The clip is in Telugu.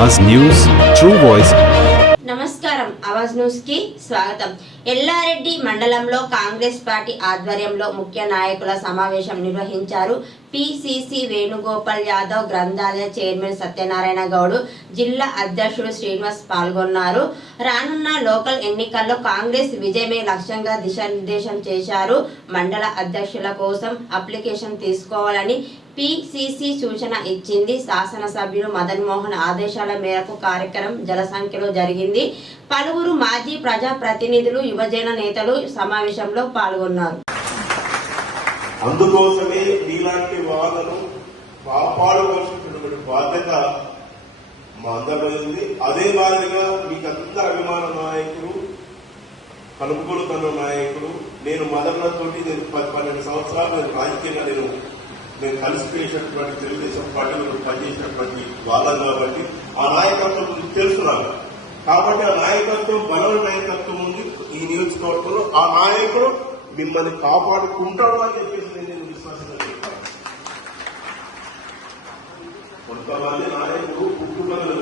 అవాజ్ న్యూస్ ట్రూ వాయిస్. నమస్కారం అవాజ్ న్యూస్కి స్వాగతం. ఎల్లారెడ్డి మండలంలో కాంగ్రెస్ పార్టీ ఆధ్వర్యంలో ముఖ్య నాయకుల సమావేశం నిర్వహించారు పిసిసి వేణుగోపాల్ యాదవ్ గ్రంథాలయ చైర్మన్ సత్యనారాయణ గౌడ్ జిల్లా అధ్యక్షుడు శ్రీనివాస్ పాల్గొన్నారు. రానున్న లోకల్ ఎన్నికల్లో కాంగ్రెస్ విజయమే లక్ష్యంగా దిశానిర్దేశం చేశారు. మండల అధ్యక్షుల కోసం అప్లికేషన్ తీసుకోవాలని పిసిసి సూచన ఇచ్చింది. శాసనసభ్యులు మదన్ మోహన్ ఆదేశాల మేరకు కార్యక్రమం జలసంఖ్యలో జరిగింది. పలువురు మాజీ ప్రజాప్రతినిధులు యువజన నేతలు సమావేశంలో పాల్గొన్నారు. అందుకోసమే ఇలాంటి వాళ్ళను కాపాడవలసినటువంటి బాధ్యత మా అందరిలో ఉంది. అదే మాదిరిగా మీకు అందరు అభిమాన నాయకులు కలుపుకొలు నాయకులు నాయకుడు నేను మదర్లతోటి నేను పది పన్నెండు సంవత్సరాలు నేను రాజకీయంగా నేను నేను కలిసిపోయేటటువంటి తెలుగుదేశం పార్టీలో పనిచేసినటువంటి వాళ్ళం కాబట్టి ఆ నాయకత్వం గురించి తెలుసు నాకు కాబట్టి ఆ నాయకత్వం బలమైన నాయకత్వం ఉంది. ఈ నియోజకవర్గంలో ఆ నాయకుడు మిమ్మల్ని కాపాడుకుంటాడు అని చెప్పేసి నేను విశ్వాసంగా చెప్పాను కొంతమంది నాయకుడు కుటుంబంలో